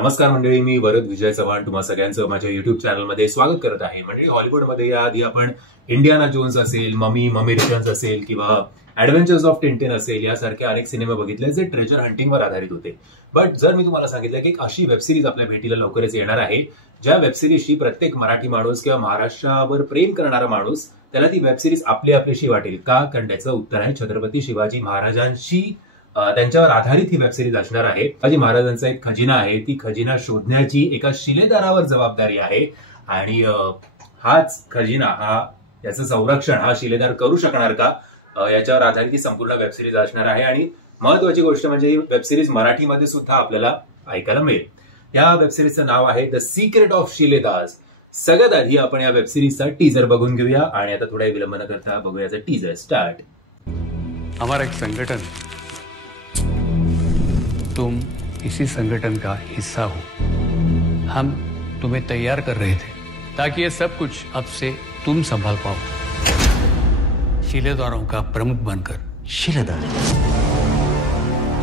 नमस्कार मंडळी, मी वरद विजय चव्हाण तुम्हा सगळ्यांचं माझ्या युट्यूब चॅनलमध्ये स्वागत करत आहे. मंडळी, हॉलिवूडमध्ये याआधी आपण इंडियाना जोन्स असेल, ममी रिटर्न्स असेल किंवा ऍडव्हेंचर्स ऑफ टिंटिन असेल यासारखे अनेक सिनेमे बघितले जे ट्रेजर हंटिंगवर आधारित होते. बट जर मी तुम्हाला सांगितलं की अशी वेबसिरीज आपल्या भेटीला लवकरच येणार आहे, ज्या वेबसिरीजशी प्रत्येक मराठी माणूस किंवा महाराष्ट्रावर प्रेम करणारा माणूस त्याला ती वेबसिरीज आपलीशी वाटेल का? कारण त्याचं उत्तर आहे छत्रपती शिवाजी महाराजांशी त्यांच्यावर आधारित ही वेबसिरीज असणार आहे. शिवाजी महाराजांचा एक खजिना आहे, ती खजिना शोधण्याची एका शिलेदारावर जबाबदारी आहे आणि हाच खजिना याचं संरक्षण हा शिलेदार करू शकणार का याच्यावर आधारित ही संपूर्ण वेबसिरीज असणार आहे. आणि महत्वाची गोष्ट म्हणजे ही वेबसिरीज मराठीमध्ये सुद्धा आपल्याला ऐकायला मिळेल. या वेबसिरीजचं नाव आहे द सिक्रेट ऑफ शिलेदास. सगळ्यात आधी आपण या वेबसिरीजचा टीजर बघून घेऊया आणि आता थोडा विलंब न करता बघूया याचा टीजर. स्टार्ट. हमारा एक संगठन, तुम इसी संगठन का हिस्सा हो. हम तुम्हें तैयार कर रहे थे ताकि ये सब कुछ अब से तुम संभाल पाओ, शिलेदारों का प्रमुख बनकर.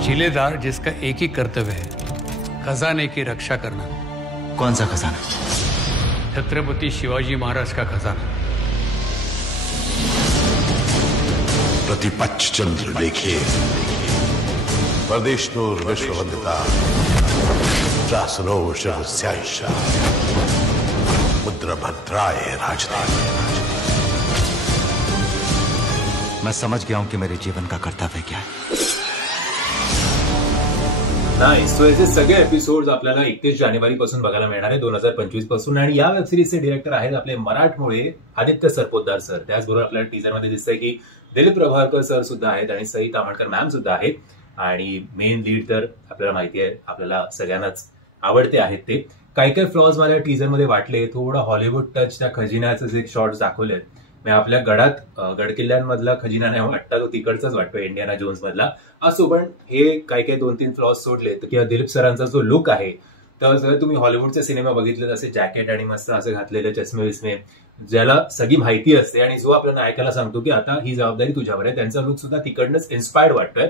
शिलेदार जिसका एक ही कर्तव्य है, खजाने की रक्षा करना. कौन सा खजाना? छत्रपति शिवाजी महाराज का खजाना. प्रतिपक्ष चंद्र लेखे प्रदेशनोर विश्ववंदिता शासनो शिवस्यायशा मुद्रभद्राय राजधानी. मैं समझ गया हूं कि मेरे जीवन का कर्तव्य क्या है. नाईस. याचे सगळे एपिसोड्स आपल्याला 31 जानेवारी पासून बघायला मिळणार आहे, 2025 पासून. आणि या वेबसिरीजचे डिरेक्टर आहेत आपले मराठमोळे आदित्य सरपोतदार सर. त्याचबरोबर आपल्याला टीजरमध्ये दिसतंय की दिलीप प्रभावळकर सर सुद्धा आहेत आणि सई तामणकर मॅम सुद्धा आहेत. आणि मेन लीड तर आपल्याला माहिती आहे, आपल्याला सगळ्यांनाच आवडते आहेत ते. काही फ्लॉज मला टीजर मध्ये वाटले. थोडं हॉलिवूड टच त्या खजिन्याचे जे शॉर्ट्स दाखवले, आपल्या गडकिल्ल्यांमधला खजिना नाही वाटता, तो तिकडचाच वाटतो इंडियाना जोन्स मधला असो. पण हे काही 2-3 फ्लॉज सोडले किंवा दिलीप सरांचा जो लुक आहे, तर जर तुम्ही हॉलिवूडचे सिनेमा बघितले असे जॅकेट आणि मस्त असे घातलेले चष्मे विस्मे, ज्याला सगळी माहिती असते आणि जो आपल्या नायकाला सांगतो की आता ही जबाबदारी तुझ्यावर आहे, त्यांचा लुक सुद्धा तिकडनंच इन्स्पायर्ड वाटतोय.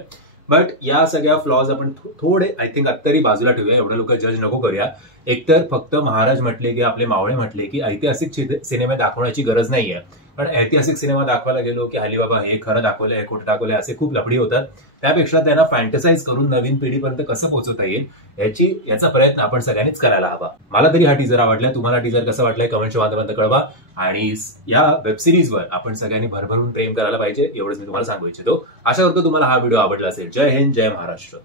बट या सगळ्या फ्लॉज आपण थोडे आय थिंक आत्तरी बाजूला ठेवूया, एवढं लोक जज नको करूया. एकतर फक्त महाराज म्हटले की आपले मावळे म्हटले की ऐतिहासिक सिनेमे दाखवण्याची गरज नाहीये. पण ऐतिहासिक सिनेमा दाखवायला गेलो की हल्ली बाबा हे खरं दाखवलंय, खोटं दाखवलंय, असे खूप लफडी होतात. त्यापेक्षा त्यांना फॅन्टसाइज करून नवीन पिढीपर्यंत कसं पोहोचवता येईल याचा प्रयत्न आपण सगळ्यांनीच करायला हवा. मला तरी हा टीजर आवडलाय. तुम्हाला टीजर कसा वाटलाय कमेंटच्या माध्यमातून कळवा. आणि या वेबसिरीजवर आपण सगळ्यांनी भरभरून प्रेम करायला पाहिजे, एवढंच मी तुम्हाला सांगू इच्छितो. आशा करतो तुम्हाला हा व्हिडिओ आवडला असेल. जय हिंद, जय महाराष्ट्र.